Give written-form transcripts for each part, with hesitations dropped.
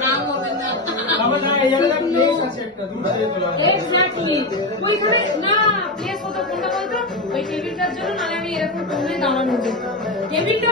নাম হবে না। এক্স্যাক্টলি ওইখানে না প্লেস হতো কোনটা বলতো, ওই টেবিলটার জন্য না আমি এরকম টোনে দাঁড়ানো যেত টেবিলটা।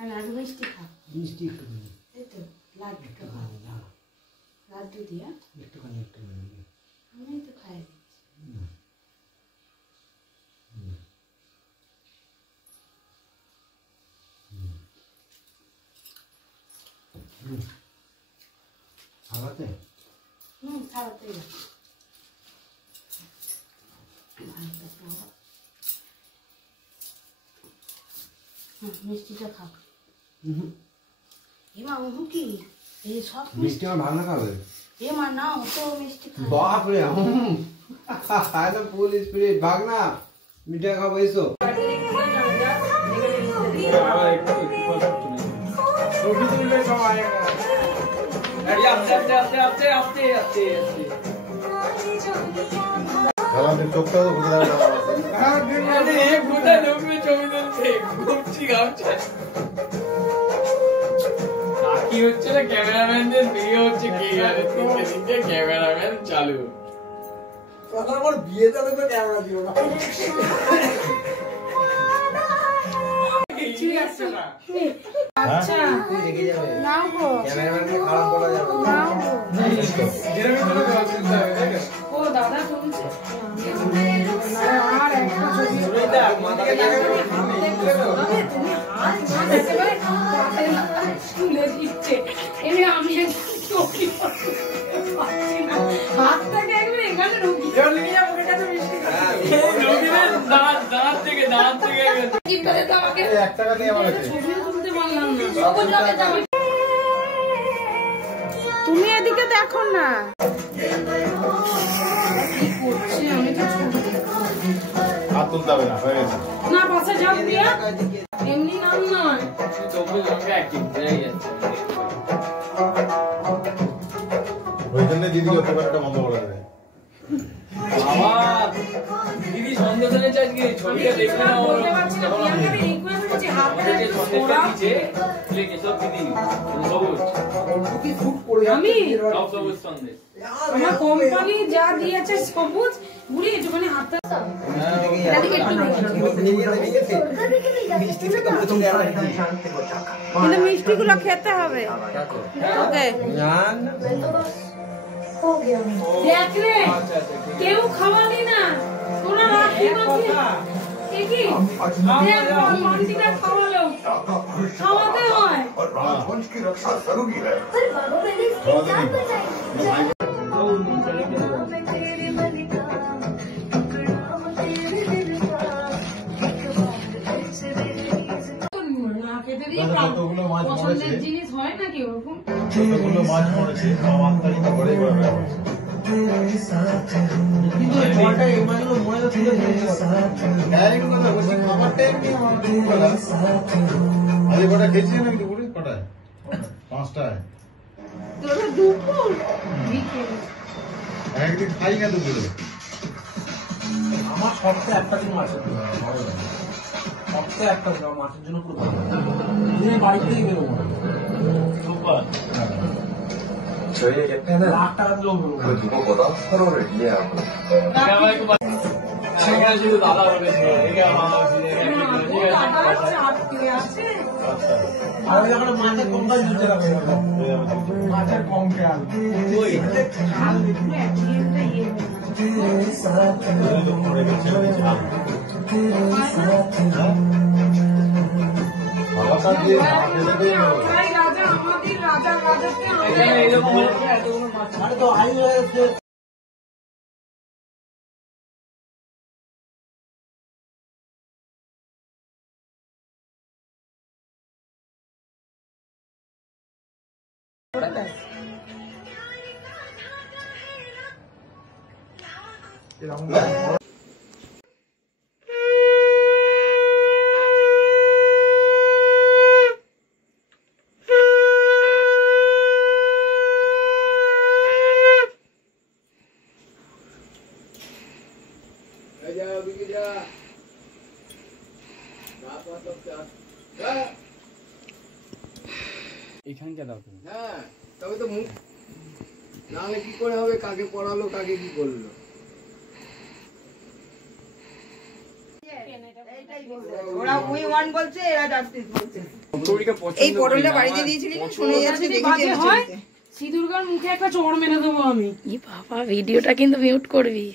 আর লাড্ডু মিষ্টি খাও, মিষ্টি একটু এই তো লাড্ডু খাও, লাড্ডু দিয়া একটুখানি আমি তো খাই খাওয়াতে খাওয়াতে মিষ্টিটা খাও। এমা ওহু কি এই সব মিষ্টি আমার ভালো না খাবে এমা না অত মিষ্টি খাবে বাপ রে খায় তো ফুল স্পিরিট ভাগ না মিঠা খাবো এসো ছবি তুললে সব আয়েগা আরে আস্তে আস্তে আস্তে আস্তে আস্তে আস্তে আমাদের চোখটা তো ঘুরে দাঁড়ানো আছে আরে এক ঘুরে ঢুকবে ছবি তুলতে ঘুরছি গামছা কি হচ্ছে না ক্যামেরাম্যানদের বিয়ে হচ্ছে কি জানে তিনটে তিনটে ক্যামেরাম্যান চালু আমার আমার বিয়ে তো তো ক্যামেরা দিও না ঠিক আছে না আচ্ছা তুই দেখে যাবে নাও গো ক্যামেরাম্যানকে খারাপ বলা যাবে নাও গো যেরকম করে দেওয়া চিন্তা হবে তাই না ও দাদা শুনছে আর একটা ছবি ওইটা মাথায় লাগাবে তুমি হাত না একেবারে স্কুলে দিচ্ছে এনে আমি চোখি পাচ্ছি না হাতটাকে একবারে এখানে রুগী নিয়ে যাবো ওর কাছে মিষ্টি রুগীদের দাঁত থেকে কি বলে তো আমাকে 1 টাকা দিয়ে আমাকে ছবি তুলতে পারলাম না সবুজ রঙের দাম তুমি এদিকে দেখো না কি করছে আমি তো ছবি হাত তুলতে হবে না হয়ে গেছে না পাশে যাও দিয়া এমনি নাম নয় ছবি রঙে অ্যাক্টিং হয়ে যাচ্ছে ওই জন্য দিদি ওকে একটা বন্ধ করে দেবে বাবা দিদি সন্দেহ হয়েছে আজকে ছবিটা দেখলে না ওর যখন আমি রিকোয়েস্ট করছি হাতটা ওরা দিছে লেগে সব দিদি সবুজ কি ফুট করে আমি সব সবুজ সন্দেহ আমার কোম্পানি যা দিয়েছে সবুজ বুড়ি একটুখানি হাতটা কিন্তু মিষ্টিগুলো খেতে হবে ওকে দেখলে কেউ খাওয়ালি না তোরা রাখি কি মানটিটা খাওয়ালেও খাওয়াতে হয় রাজবংশ की रक्षा जरूरी है পছন্দের জিনিস হয় নাকি ওরকম কতগুলো মাছ মরেছে সব আত্মারিত করে একদিন খাই না দুপুরে আমার সপ্তাহে একটা দিন মাছ সপ্তাহে একটা দিন মাছের জন্য পুরো বাড়িতেই বেরোবো 저희 옆에는 그 누구보다 서로를 이해하고 당연히도 나라 그래서 얘기가 많아지 আর ওই যখন মাছের কঙ্কাল ঝুলছে না মাছের কঙ্কাল ওই খাল রাজা এখানটা দাও তুমি। হ্যাঁ তবে তো মুখ নাহলে কি করে হবে, কাকে পড়ালো কাকে কি করলো। ওরা উই ওয়ান বলছে, এরা জাস্টিস বলছে। এই পটলটা বাড়িতে দিয়েছিলি না, শুনে যাচ্ছে দেখেছি হয় সিঁদুরগার মুখে একটা চড় মেরে দেবো আমি। ই বাবা, ভিডিওটা কিন্তু মিউট করবি।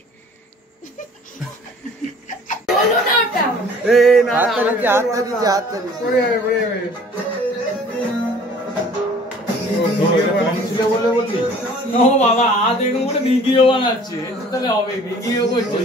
এই না হাতটা দিচ্ছে পড়ে যাবে ও বাবা, হাত এরকম করে ভিডিও বানাচ্ছে, তাহলে হবে ভিডিও করছে।